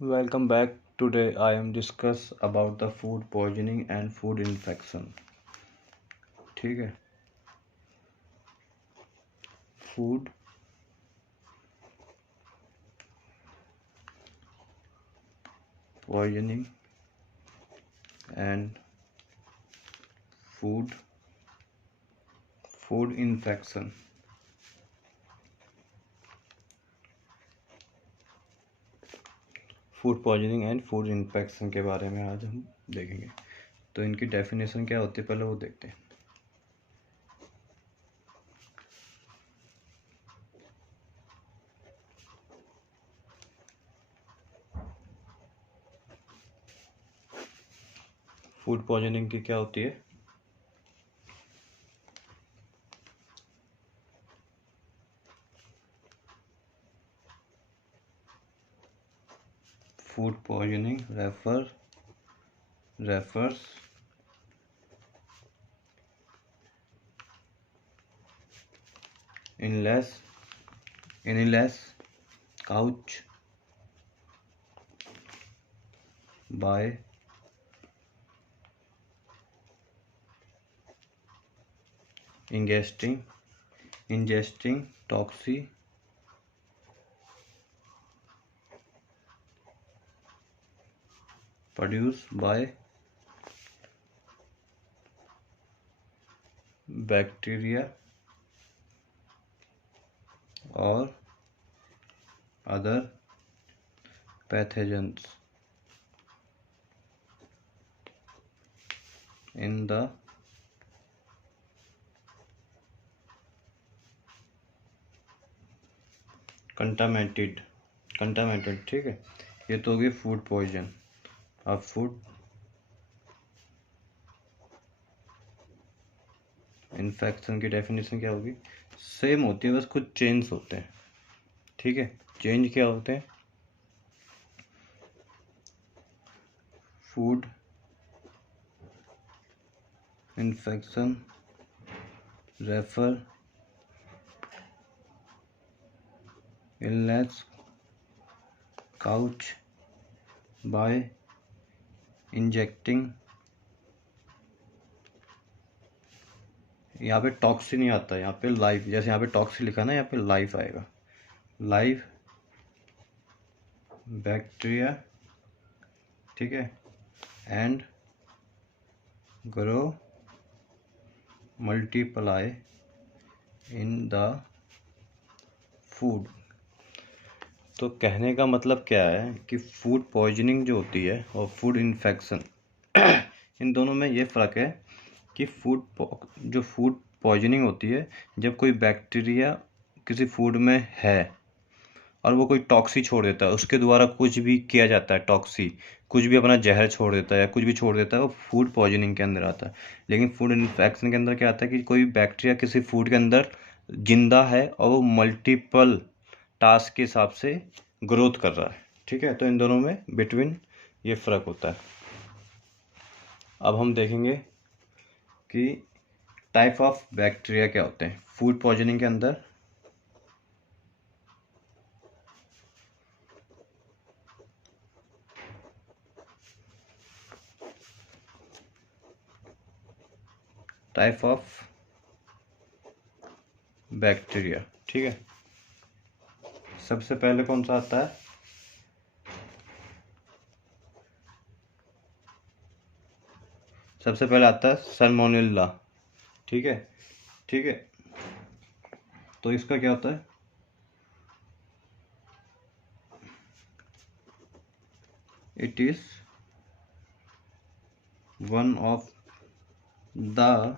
Welcome back. Today I am discuss about the food poisoning and food infection. ठीक है. Food poisoning and food infection. Food poisoning and food infection के बारे में आज हम देखेंगे. तो इनकी डेफिनेशन क्या होती है पहले वो देखते हैं. फूड पॉइजनिंग की क्या होती है? Food poisoning refers illness caused by ingesting toxic produced by bacteria or other pathogens in the contaminated. ठीक है. ये तो होगी फूड पॉइजन. अब फूड इन्फेक्शन की डेफिनेशन क्या होगी? सेम होती है, बस कुछ चेंज होते हैं. ठीक है. चेंज क्या होते हैं? Food infection refer illness caused by injecting. यहाँ पे टॉक्सिन नहीं आता, यहाँ पे लाइफ, जैसे यहाँ पे टॉक्सिन लिखा ना, यहाँ पे लाइफ आएगा. Life bacteria. ठीक है. And grow multiply in the food. तो कहने का मतलब क्या है कि फूड पॉइजनिंग जो होती है और फूड इन्फेक्शन इन दोनों में ये फ़र्क है कि फूड पॉइजनिंग होती है जब कोई बैक्टीरिया किसी फूड में है और वो कोई टॉक्सी छोड़ देता है, उसके द्वारा कुछ भी किया जाता है, टॉक्सी कुछ भी अपना जहर छोड़ देता है या कुछ भी छोड़ देता है, वो फूड पॉइजनिंग के अंदर आता है. लेकिन फूड इन्फेक्शन के अंदर क्या आता है कि कोई बैक्टीरिया किसी फूड के अंदर जिंदा है और वो मल्टीपल टास्क के हिसाब से ग्रोथ कर रहा है. ठीक है. तो इन दोनों में बिटवीन ये फ़र्क होता है. अब हम देखेंगे कि टाइप ऑफ बैक्टीरिया क्या होते हैं फूड पॉइजनिंग के अंदर. Type of bacteria. ठीक है. सबसे पहले कौन सा आता है? सबसे पहले आता है सल्मोनेला. ठीक है. ठीक है. तो इसका क्या होता है? It is one of the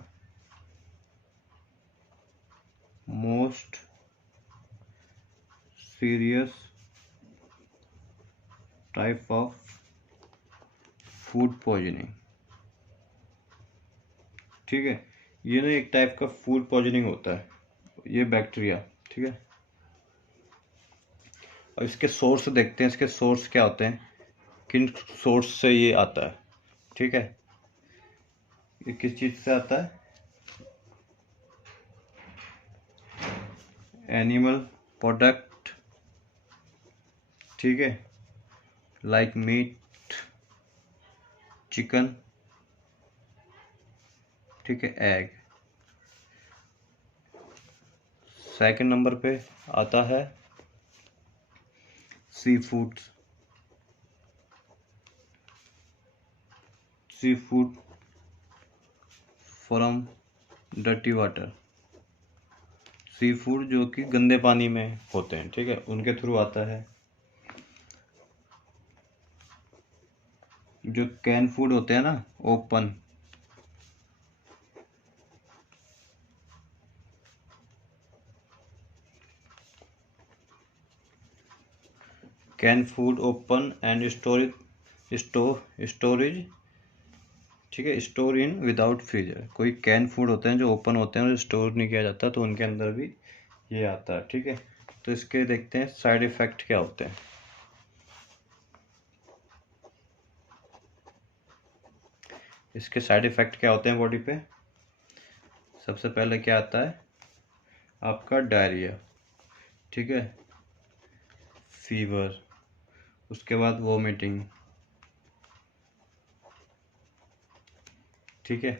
most serious type of food poisoning. ठीक है. ये ना एक टाइप का फूड पॉइजनिंग होता है, ये बैक्टीरिया. ठीक है. और इसके सोर्स देखते हैं, इसके सोर्स क्या होते हैं, किन सोर्स से ये आता है. ठीक है. ये किस चीज़ से आता है? Animal product. ठीक है. लाइक मीट, चिकन, ठीक है, एग। सेकंड नंबर पे आता है seafoods, seafood from dirty water, seafood जो कि गंदे पानी में होते हैं, ठीक है, उनके थ्रू आता है। जो कैन फूड होते हैं ना, open, can food open and storage, ठीक है, स्टोर इन विदाउट फ्रीजर। कोई कैन फूड होते हैं जो ओपन होते हैं और स्टोर नहीं किया जाता, तो उनके अंदर भी ये आता है, ठीक है। तो इसके देखते हैं साइड इफेक्ट क्या होते हैं। इसके साइड इफेक्ट क्या होते हैं बॉडी पे। सबसे पहले क्या आता है आपका डायरिया, ठीक है, फीवर, उसके बाद वोमिटिंग, ठीक है।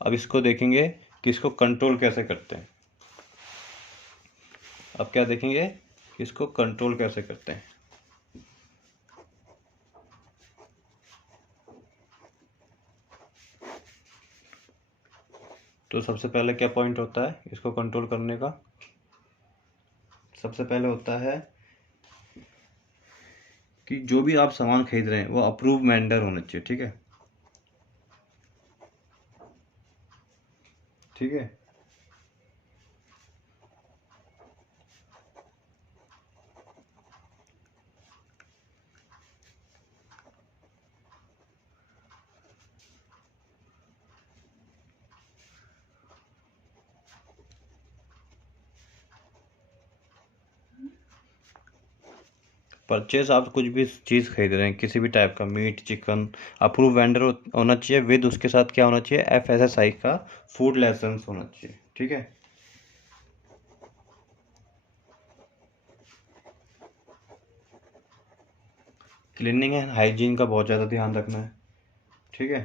अब इसको देखेंगे कि इसको कंट्रोल कैसे करते हैं। अब क्या देखेंगे कि इसको कंट्रोल कैसे करते हैं। तो सबसे पहले क्या पॉइंट होता है इसको कंट्रोल करने का। सबसे पहले होता है कि जो भी आप सामान खरीद रहे हैं वो अप्रूव वेंडर होना चाहिए, ठीक है, ठीक है। परचेज आप कुछ भी चीज़ खरीद रहे हैं, किसी भी टाइप का मीट, चिकन, अप्रूव वेंडर होना चाहिए। विद उसके साथ क्या होना चाहिए, FSSAI का फूड लाइसेंस होना चाहिए, ठीक है। क्लीनिंग एंड हाइजीन का बहुत ज़्यादा ध्यान रखना है, ठीक है।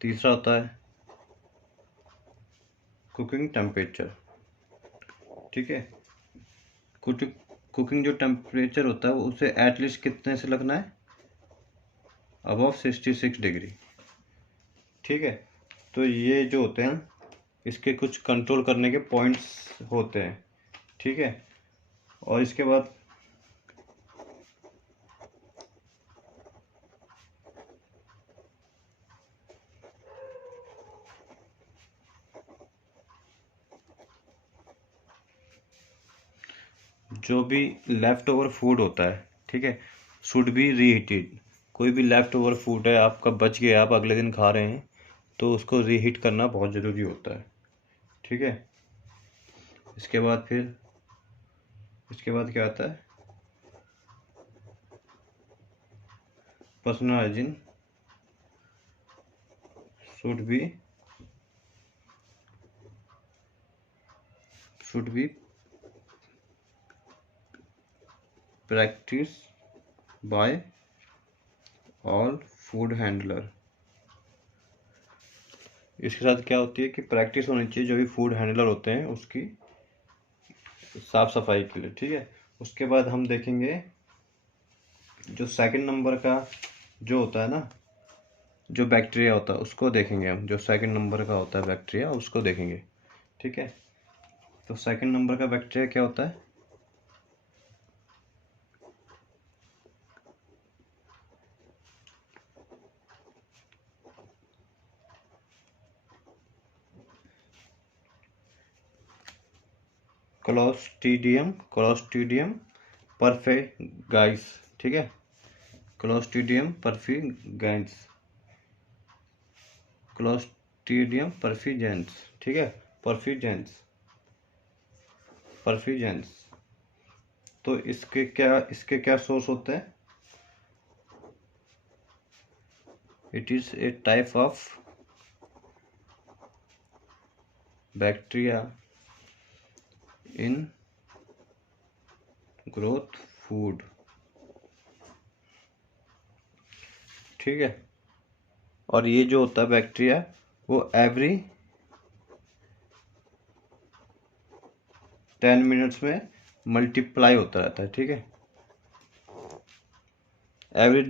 तीसरा होता है कुकिंग टेम्परेचर, ठीक है। कुकिंग जो टेम्परेचर होता है वो उसे एटलीस्ट कितने से लगना है, अबव 66 डिग्री, ठीक है। तो ये जो होते हैं इसके कुछ कंट्रोल करने के पॉइंट्स होते हैं, ठीक है। और इसके बाद जो भी लेफ्ट ओवर फूड होता है, ठीक है, शुड बी रीहीटेड। कोई भी लेफ्ट ओवर फूड है आपका बच गया, आप अगले दिन खा रहे हैं, तो उसको रीहीट करना बहुत ज़रूरी होता है, ठीक है। इसके बाद फिर इसके बाद क्या आता है, personal hygiene should be practice by all food handler. इसके साथ क्या होती है कि प्रैक्टिस होनी चाहिए जो भी फूड हैंडलर होते हैं उसकी साफ सफाई के लिए, ठीक है। उसके बाद हम देखेंगे जो सेकंड नंबर का जो होता है ना, जो बैक्टीरिया होता है उसको देखेंगे हम। जो सेकंड नंबर का होता है बैक्टीरिया उसको देखेंगे, ठीक है। तो सेकंड नंबर का बैक्टीरिया क्या होता है, क्लोस्ट्रीडियम परफेगाइस, ठीक है, क्लोस्ट्रीडियम परफिगेंस, क्लोस्ट्रीडियम परफिजेंस, ठीक है, परफिजेंस, परफिजेंस। तो इसके क्या सोर्स होते हैं। It is a type of bacteria in growth food, ठीक है। और ये जो होता है बैक्टीरिया वो एवरी 10 मिनट्स में मल्टीप्लाई होता रहता है। ठीक है, एवरी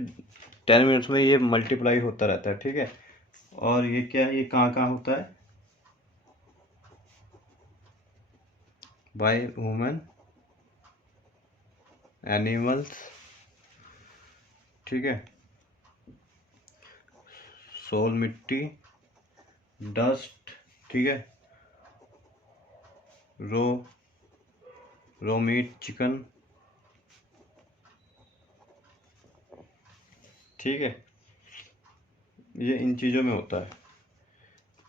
10 मिनट्स में ये मल्टीप्लाई होता रहता है। ठीक है, और ये क्या है, ये कहाँ कहाँ होता है, बाय ह्यूमन, एनिमल्स, ठीक है, सोल मिट्टी, डस्ट, ठीक है, रो मीट चिकन, ठीक है, ये इन चीज़ों में होता है।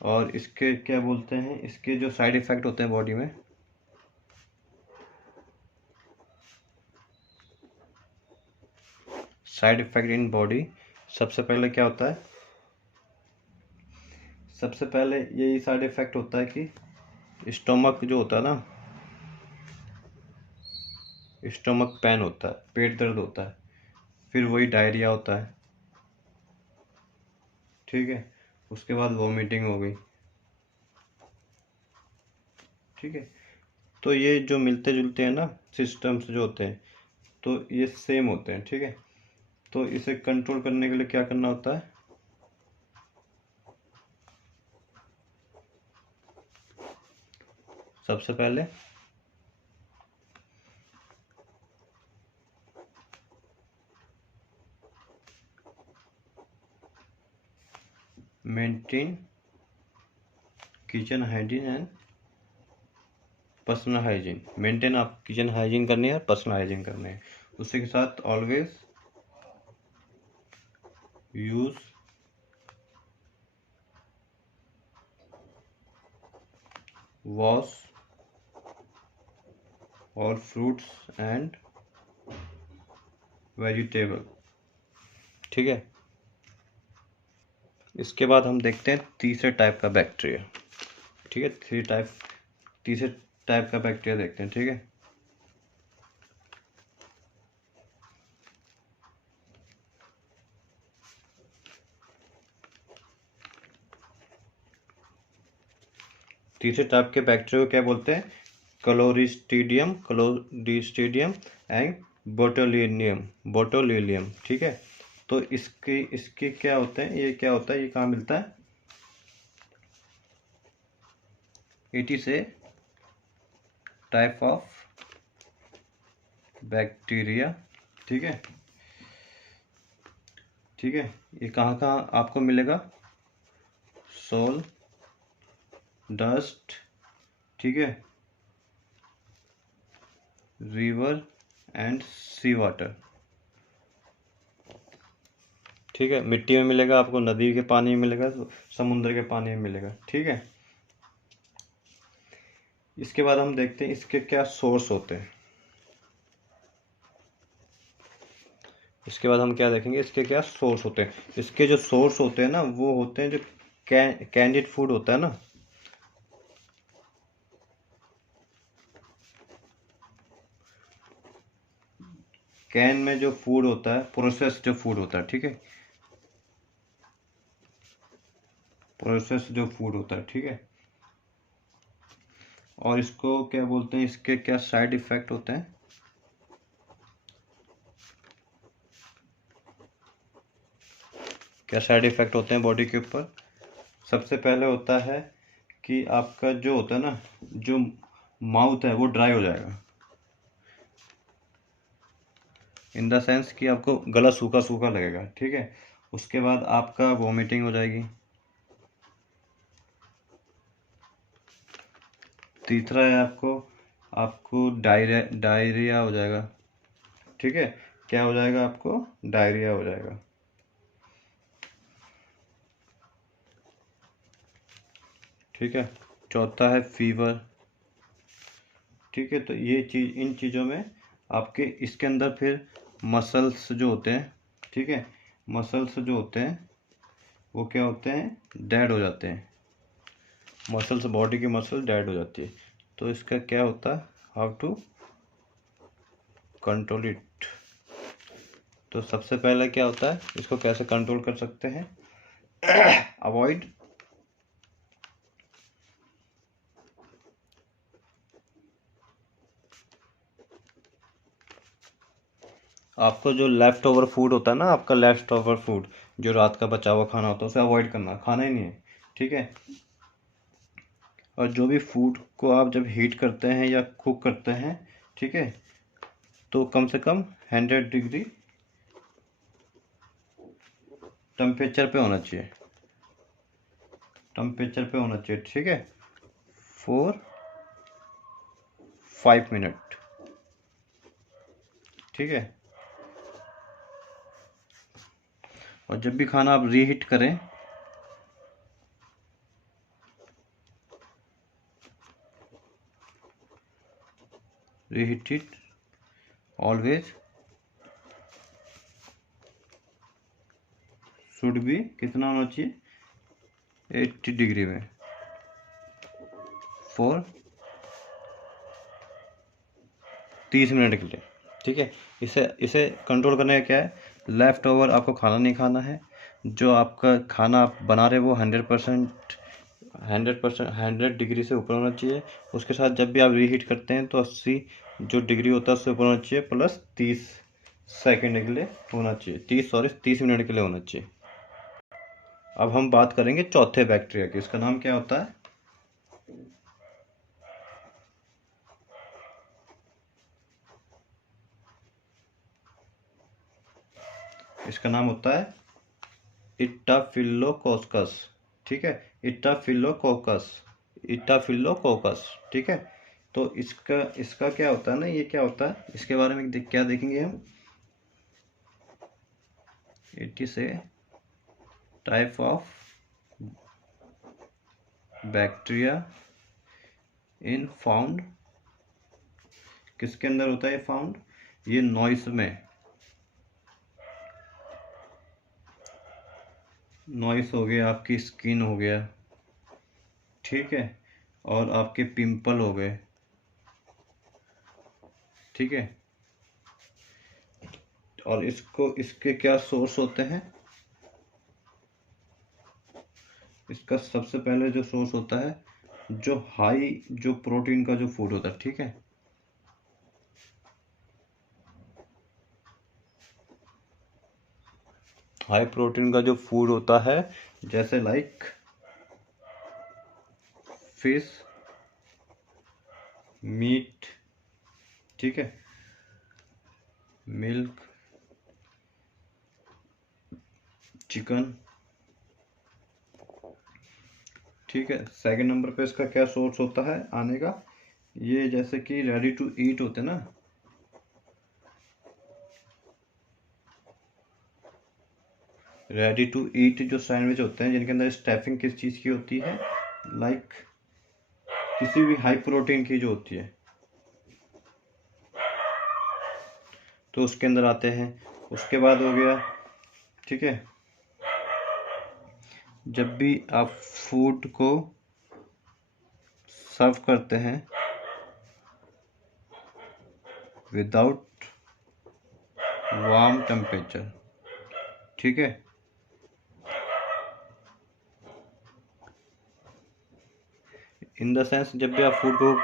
और इसके क्या बोलते हैं, इसके जो साइड इफ़ेक्ट होते हैं बॉडी में, साइड इफ़ेक्ट इन बॉडी, सबसे पहले क्या होता है, सबसे पहले यही साइड इफ़ेक्ट होता है कि स्टोमक जो होता है ना, स्टोमक पेन होता है, पेट दर्द होता है, फिर वही डायरिया होता है। ठीक है, उसके बाद वॉमिटिंग हो गई। ठीक है, तो ये जो मिलते जुलते हैं ना सिस्टम्स जो होते हैं, तो ये सेम होते हैं। ठीक है, तो इसे कंट्रोल करने के लिए क्या करना होता है, सबसे पहले maintain kitchen hygiene and personal hygiene. Maintain आप किचन हाइजीन करनी है, पर्सनल हाइजीन करनी है। उसी के साथ ऑलवेज यूज वॉश और फ्रूट्स एंड वेजिटेबल। ठीक है, इसके बाद हम देखते हैं तीसरे टाइप का बैक्टीरिया। ठीक है, तीसरे टाइप का बैक्टीरिया देखते हैं। ठीक है, तीसरे टाइप के बैक्टीरिया को क्या बोलते हैं, क्लोस्ट्रीडियम एंड बोटुलिनियम। ठीक है, तो इसके क्या होते हैं, ये क्या होता है, ये कहाँ मिलता है, it is a type of bacteria. ठीक है, ठीक है, ये कहाँ कहाँ आपको मिलेगा, सोल, डस्ट, ठीक है, रिवर एंड सी वाटर। ठीक है, मिट्टी में मिलेगा आपको, नदी के पानी में मिलेगा, समुद्र के पानी में मिलेगा। ठीक है, इसके बाद हम देखते हैं इसके क्या सोर्स होते हैं। इसके बाद हम क्या देखेंगे, इसके क्या सोर्स होते हैं। इसके जो सोर्स होते हैं ना, वो होते हैं जो कैंडिड फूड होता है ना, कैन में जो फूड होता है, प्रोसेस जो फूड होता है। ठीक है, प्रोसेस जो फूड होता है। ठीक है, और इसको क्या बोलते हैं, इसके क्या साइड इफेक्ट होते हैं, क्या साइड इफेक्ट होते हैं बॉडी के ऊपर। सबसे पहले होता है कि आपका जो होता है ना, जो माउथ है वो ड्राई हो जाएगा, इन द सेंस कि आपको गला सूखा सूखा लगेगा। ठीक है, उसके बाद आपका वॉमिटिंग हो जाएगी। तीसरा है आपको आपको डायरिया हो जाएगा। ठीक है, क्या हो जाएगा, आपको डायरिया हो जाएगा। ठीक है, चौथा है फीवर। ठीक है, तो ये चीज़, इन चीज़ों में आपके इसके अंदर फिर मसल्स जो होते हैं, ठीक है, मसल्स जो होते हैं वो क्या होते हैं, डेड हो जाते हैं। मसल्स, बॉडी की मसल डेड हो जाती है। तो इसका क्या होता है, हाउ टू कंट्रोल इट। तो सबसे पहले क्या होता है, इसको कैसे कंट्रोल कर सकते हैं? अवॉइड आपको जो लेफ्ट ओवर फूड होता है ना, आपका लेफ्ट ओवर फूड जो रात का बचा हुआ खाना होता है, उसे अवॉइड करना, खाना ही नहीं है, ठीक है। और जो भी फूड को आप जब हीट करते हैं या कुक करते हैं, ठीक है, तो कम से कम 100 डिग्री टेम्परेचर पे होना चाहिए, ठीक है, फॉर 5 मिनट, ठीक है। और जब भी खाना आप रीहीट करें, reheat it always should be कितना होना चाहिए, 80 डिग्री में, फॉर 30 मिनट के लिए, ठीक है। इसे इसे कंट्रोल करने का क्या है, लेफ्ट ओवर आपको खाना नहीं खाना है। जो आपका खाना आप बना रहे वो 100 डिग्री से ऊपर होना चाहिए। उसके साथ जब भी आप रीहीट करते हैं तो 80 जो डिग्री होता है उससे ऊपर होना चाहिए, प्लस 30 सेकेंड के लिए होना चाहिए, 30 मिनट के लिए होना चाहिए। अब हम बात करेंगे चौथे बैक्टीरिया की। इसका नाम क्या होता है? इसका नाम होता है इट्टाफिल्लोकोकस, ठीक है, इट्टाफिल्लोकोकस, ठीक है। तो इसका इसका क्या होता है ना, ये क्या होता है, इसके बारे में क्या देखेंगे हम। It is a type of bacteria in found, किसके अंदर होता है फाउंड, ये नॉइस में, नॉइस हो गया, आपकी स्किन हो गया, ठीक है, और आपके पिंपल हो गए, ठीक है। और इसके क्या सोर्स होते हैं? इसका सबसे पहले जो सोर्स होता है जो हाई जो प्रोटीन का जो फूड होता है, ठीक है, हाई प्रोटीन का जो फूड होता है, जैसे लाइक फिश, मीट, ठीक है, मिल्क, चिकन, ठीक है। सेकंड नंबर पे इसका क्या सोर्स होता है आने का, ये जैसे कि रेडी टू ईट होते ना, रेडी टू ईट जो सैंडविच होते हैं जिनके अंदर स्टफिंग किस चीज़ की होती है, लाइक किसी भी हाई प्रोटीन की जो होती है, तो उसके अंदर आते हैं। उसके बाद हो गया, ठीक है, जब भी आप फूड को सर्व करते हैं विदाउट वार्म टेम्परेचर, ठीक है, इन द सेंस जब भी आप फूड को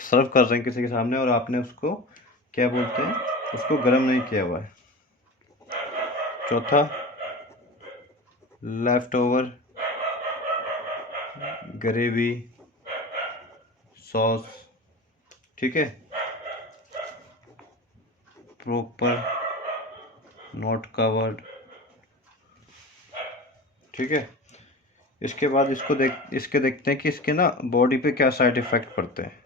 सर्व कर रहे हैं किसी के सामने और आपने उसको क्या बोलते हैं, उसको गर्म नहीं किया हुआ है। चौथा, लेफ्ट ओवर ग्रेवी सॉस, ठीक है, प्रॉपर नॉट कवर्ड, ठीक है। इसके बाद इसके देखते हैं कि इसके ना बॉडी पे क्या साइड इफेक्ट पड़ते हैं।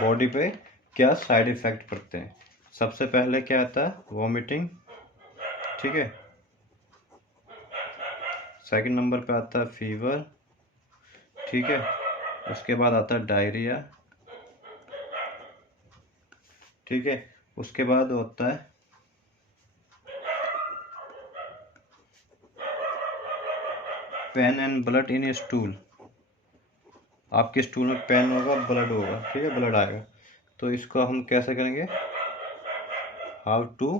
बॉडी पे क्या साइड इफेक्ट पड़ते हैं। सबसे पहले क्या आता है, वॉमिटिंग, ठीक है। सेकंड नंबर पे आता है फीवर, ठीक है। उसके बाद आता है डायरिया, ठीक है। उसके बाद होता है pain and blood in stool, आपके स्टूल में पेन होगा, ब्लड होगा, ठीक है, ब्लड आएगा। तो इसको हम कैसे करेंगे, हाउ टू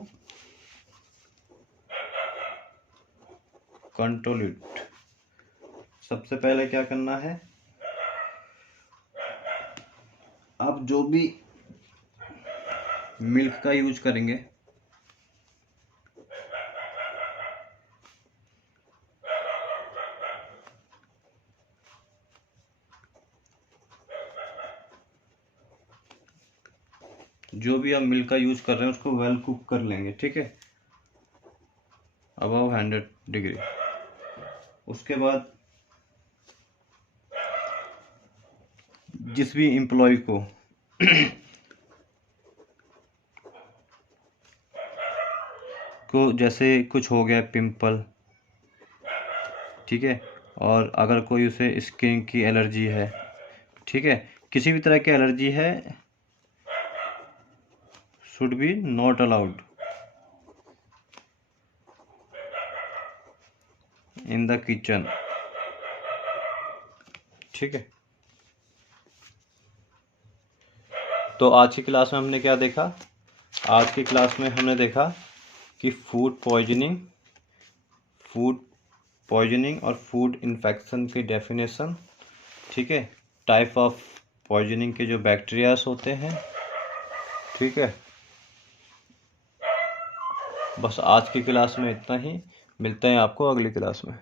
कंट्रोल इट। सबसे पहले क्या करना है, आप जो भी मिल्क का यूज करेंगे, जो भी आप मिल्क का यूज कर रहे हैं उसको वेल कुक कर लेंगे, ठीक है, अबव 100 डिग्री। उसके बाद जिस भी एम्प्लॉय को जैसे कुछ हो गया पिंपल, ठीक है, और अगर कोई उसे स्किन की एलर्जी है, ठीक है, किसी भी तरह की एलर्जी है, should be not allowed in the kitchen, ठीक है। तो आज की क्लास में हमने क्या देखा, आज की क्लास में हमने देखा कि फूड पॉइजनिंग और फूड इन्फेक्शन की डेफिनेशन, ठीक है, टाइप ऑफ पॉइजनिंग के जो बैक्टीरियाज होते हैं, ठीक है। बस आज की क्लास में इतना ही, मिलते हैं आपको अगली क्लास में।